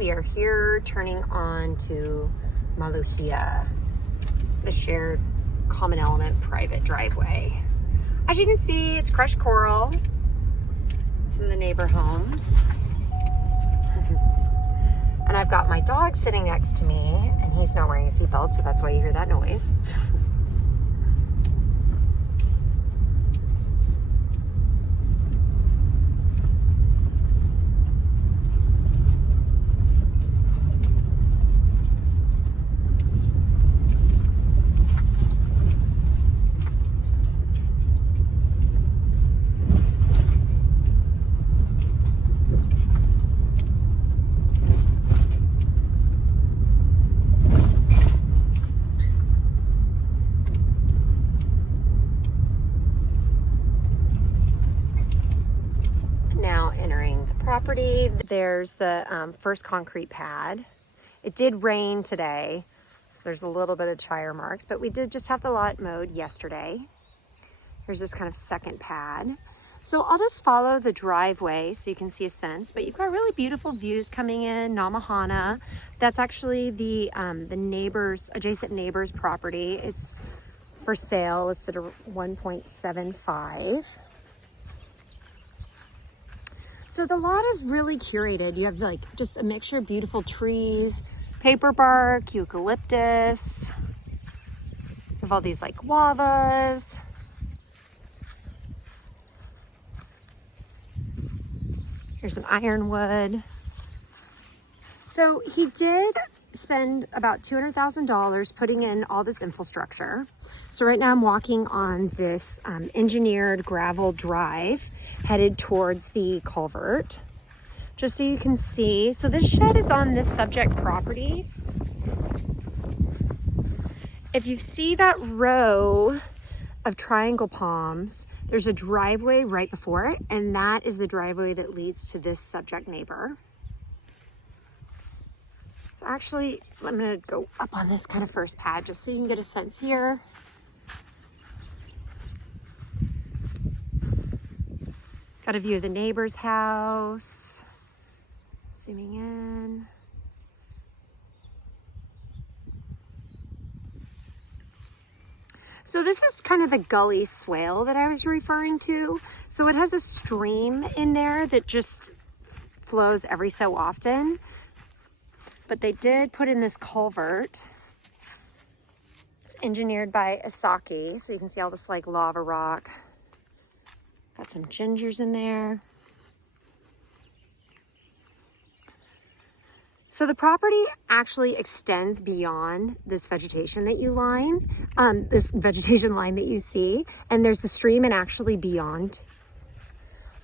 we are here turning on to Maluhia, the shared common element private driveway. As you can see, it's crushed coral, some of the neighbor homes. And I've got my dog sitting next to me, and he's not wearing a seatbelt, so that's why you hear that noise. Now entering the property. There's the first concrete pad. It did rain today, so there's a little bit of tire marks, but we did just have the lot mowed yesterday. Here's this kind of second pad. So I'll just follow the driveway so you can see a sense, but you've got really beautiful views coming in, Namahana. That's actually the adjacent neighbor's property. It's for sale. It's at a 1.75. So the lot is really curated. You have like just a mixture of beautiful trees, paper bark, eucalyptus. You have all these like guavas. Here's an ironwood. So he did spend about $200,000 putting in all this infrastructure. So right now I'm walking on this engineered gravel drive headed towards the culvert, just so you can see. So this shed is on this subject property. If you see that row of triangle palms, there's a driveway right before it, and that is the driveway that leads to this subject neighbor. So actually, I'm gonna go up on this kind of first pad just so you can get a sense here. Got a view of the neighbor's house. Zooming in. So this is kind of the gully swale that I was referring to. So it has a stream in there that just flows every so often. But they did put in this culvert. It's engineered by Asaki, so you can see all this like lava rock. Got some gingers in there. So the property actually extends beyond this vegetation that you this vegetation line that you see, and there's the stream and actually beyond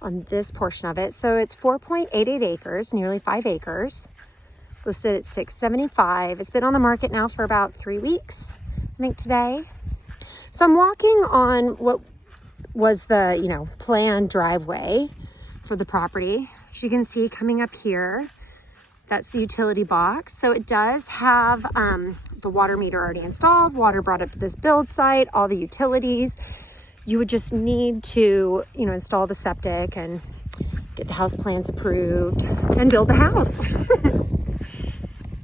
on this portion of it. So it's 4.88 acres, nearly 5 acres, listed at $675. It's been on the market now for about 3 weeks, I think today. So I'm walking on what was the, planned driveway for the property. As you can see coming up here, that's the utility box. So it does have the water meter already installed, water brought up to this build site, all the utilities. You would just need to, install the septic and get the house plans approved and build the house.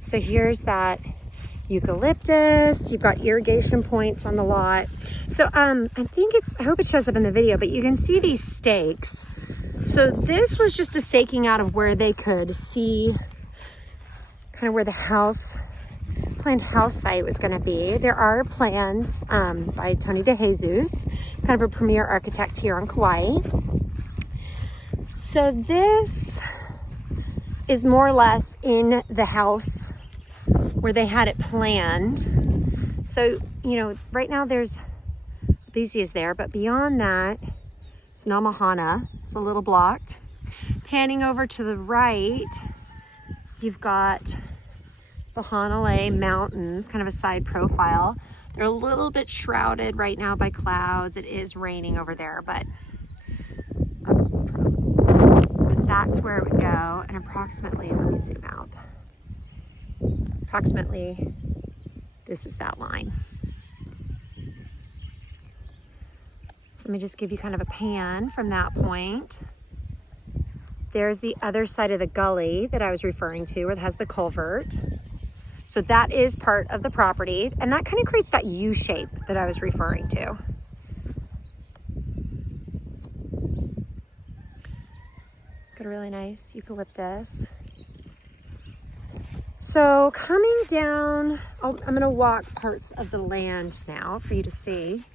So here's that eucalyptus. You've got irrigation points on the lot. So I hope it shows up in the video, but you can see these stakes. So this was just a staking out of where they could see kind of where the planned house site was going to be. There are plans by Tony DeJesus, kind of a premier architect here on Kauai. So this is more or less in the house where they had it planned. So, right now there's BZ is there, but beyond that, it's Namahana. It's a little blocked. Panning over to the right, you've got the Hanalei Mountains, kind of a side profile. They're a little bit shrouded right now by clouds. It is raining over there, but that's where it would go. And approximately, let me zoom out. Approximately, this is that line. So let me just give you kind of a pan from that point. There's the other side of the gully that I was referring to, where it has the culvert. So that is part of the property, and that kind of creates that U shape that I was referring to. Got a really nice eucalyptus. So coming down, I'm gonna walk parts of the land now for you to see.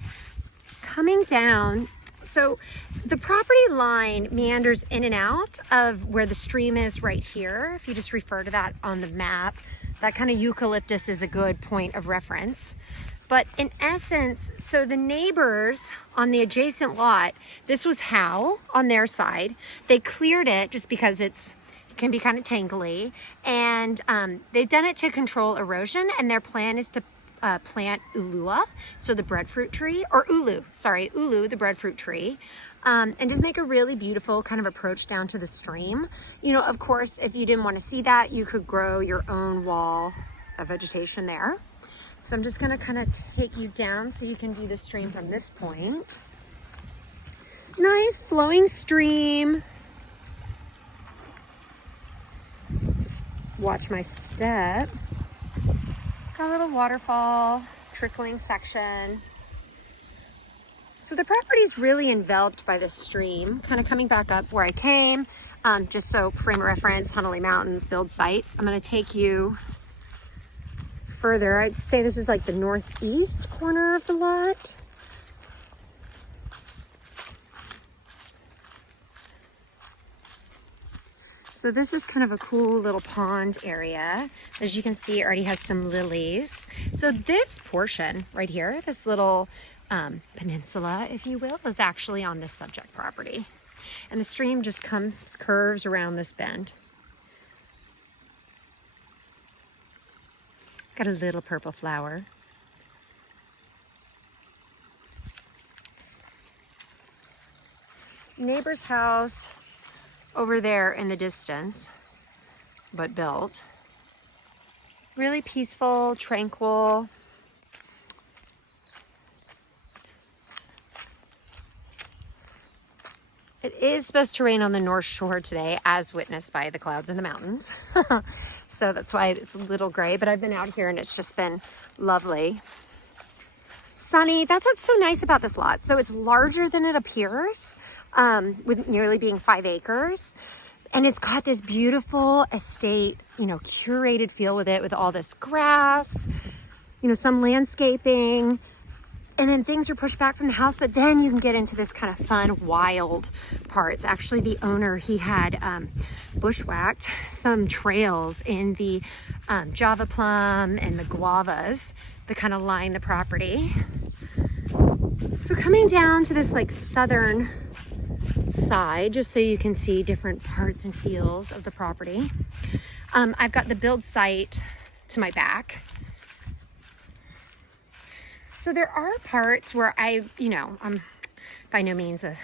Coming down, so the property line meanders in and out of where the stream is right here. If you just refer to that on the map, that kind of eucalyptus is a good point of reference. But in essence, so the neighbors on the adjacent lot, this was how on their side. They cleared it just because it can be kind of tangly, and they've done it to control erosion, and their plan is to plant ulua, so the breadfruit tree, or ulu, the breadfruit tree, and just make a really beautiful kind of approach down to the stream. You know, of course, if you didn't want to see that, you could grow your own wall of vegetation there. So I'm just gonna kind of take you down so you can view the stream from this point. Nice flowing stream. Just watch my step. Got a little waterfall, trickling section. So the property is really enveloped by this stream, kind of coming back up where I came. Just so frame of reference, Huntley Mountains build site. I'm gonna take you further. I'd say this is like the northeast corner of the lot. So this is kind of a cool little pond area. As you can see, it already has some lilies. So this portion right here, this little peninsula, if you will, is actually on this subject property. And the stream just curves around this bend. Got a little purple flower. Neighbor's house over there in the distance, but built. Really peaceful, tranquil. It is supposed to rain on the North Shore today, as witnessed by the clouds in the mountains. So that's why it's a little gray, but I've been out here and it's just been lovely. Sunny, that's what's so nice about this lot. So it's larger than it appears, with nearly being 5 acres. And it's got this beautiful estate, you know, curated feel with it, with all this grass, you know, some landscaping. And then things are pushed back from the house, but then you can get into this kind of fun, wild parts. Actually, the owner, he had bushwhacked some trails in the Java plum and the guavas that kind of line the property. So coming down to this like southern side, just so you can see different parts and feels of the property. I've got the build site to my back. So there are parts where I'm by no means a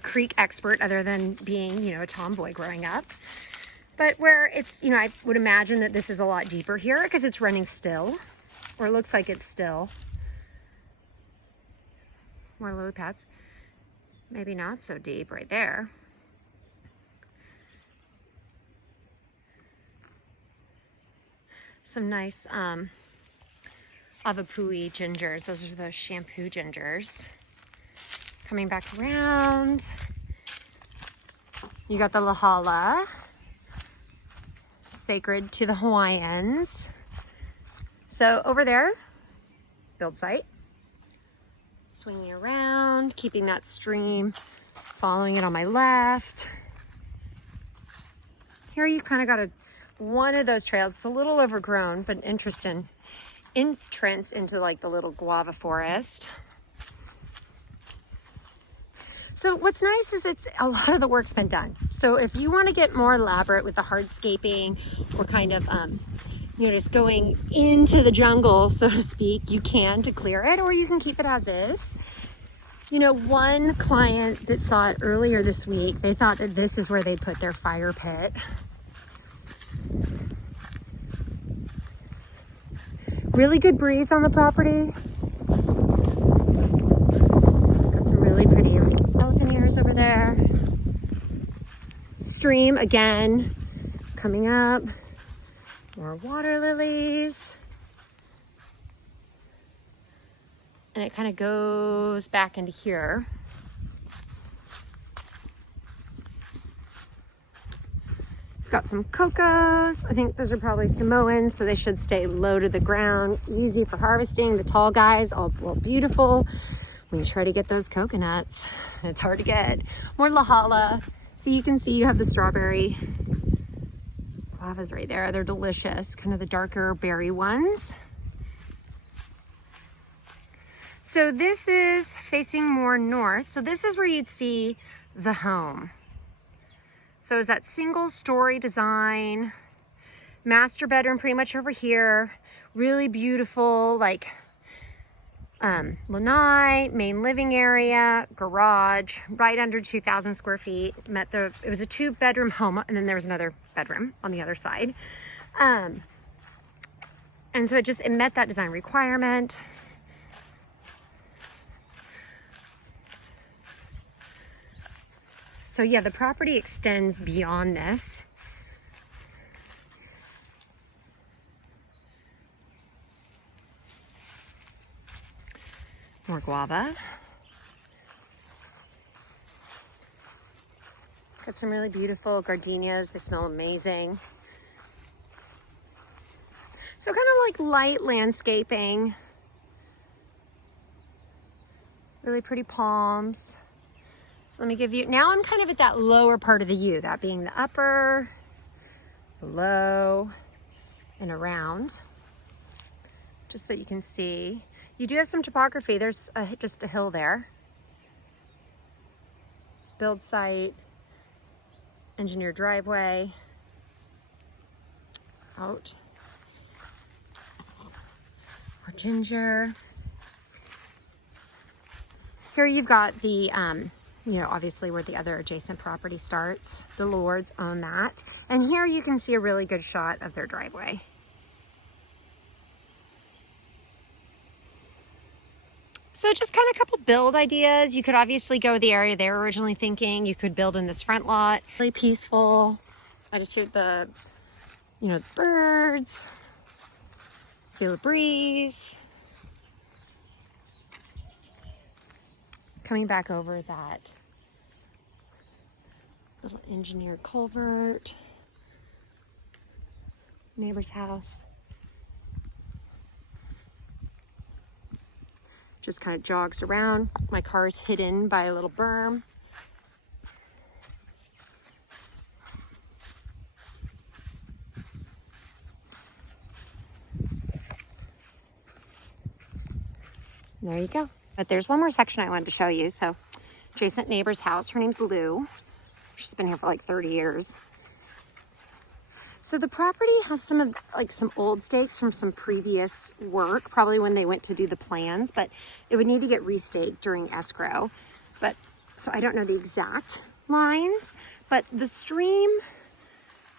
creek expert, other than being, you know, a tomboy growing up. But where it's, you know, I would imagine that this is a lot deeper here because it's running still, or it looks like it's still. More lily pads. Maybe not so deep right there. Some nice Avapui gingers. Those are the shampoo gingers. Coming back around. You got the Lahala, sacred to the Hawaiians. So over there, build site. Swinging around, keeping that stream, following it on my left. Here you kind of got one of those trails. It's a little overgrown, but interesting entrance into like the little guava forest. So what's nice is a lot of the work's been done. So if you want to get more elaborate with the hardscaping, or kind of you know, just going into the jungle, so to speak, you can, to clear it, or you can keep it as is. You know, one client that saw it earlier this week, they thought that this is where they'd put their fire pit. Really good breeze on the property. Got some really pretty like elephant ears over there. stream again, coming up, more water lilies. And it kind of goes back into here. Got some cocos. I think those are probably Samoans, so they should stay low to the ground, easy for harvesting. The tall guys, all well, beautiful. When you try to get those coconuts, it's hard to get. More lahala. So you can see you have the strawberry guavas right there. They're delicious, kind of the darker berry ones. So this is facing more north. So this is where you'd see the home. So it's that single story design, master bedroom pretty much over here, really beautiful, like lanai, main living area, garage, right under 2,000 square feet. It was a 2-bedroom home, and then there was another bedroom on the other side. And so it met that design requirement. So yeah, the property extends beyond this. More guava. Got some really beautiful gardenias. They smell amazing. So kind of like light landscaping. Really pretty palms. So let me give you, now I'm kind of at that lower part of the U, that being the upper, below, and around, just so you can see. You do have some topography. There's just a hill there. Build site, engineered driveway, out. More ginger. Here you've got the, you know, obviously where the other adjacent property starts. The Lords own that. And here you can see a really good shot of their driveway. So just kind of a couple build ideas. You could obviously go the area they were originally thinking. You could build in this front lot. Really peaceful. I just heard the, you know, the birds. Feel the breeze. Coming back over that little engineered culvert. Neighbor's house. Just kind of jogs around. My car's hidden by a little berm. There you go. But there's one more section I wanted to show you. So adjacent neighbor's house, her name's Lou. She's been here for like 30 years. So the property has some old stakes from some previous work, probably when they went to do the plans, but it would need to get restaked during escrow. But so I don't know the exact lines, but the stream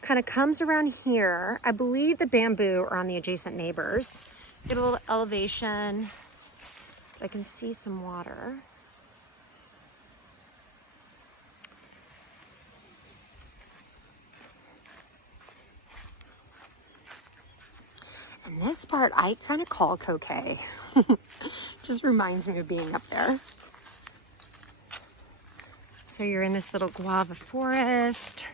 kind of comes around here. I believe the bamboo are on the adjacent neighbors. Get a little elevation. I can see some water. And this part I kind of call Kauai. Just reminds me of being up there. So you're in this little guava forest.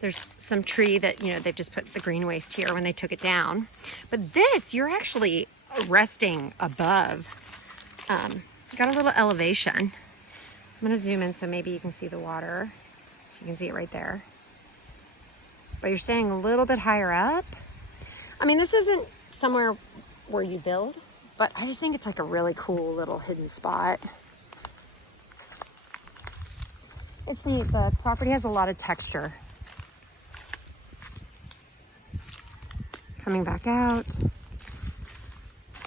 There's some tree that, you know, they've just put the green waste here when they took it down. But this, you're actually resting above. Got a little elevation. I'm gonna zoom in so maybe you can see the water. So you can see it right there. But you're staying a little bit higher up. I mean, this isn't somewhere where you build, but I just think it's like a really cool little hidden spot. It's neat. The property has a lot of texture. Coming back out.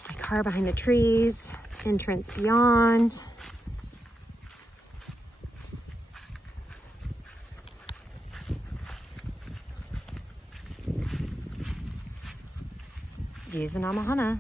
My car behind the trees. Entrance beyond. Views in Amahana.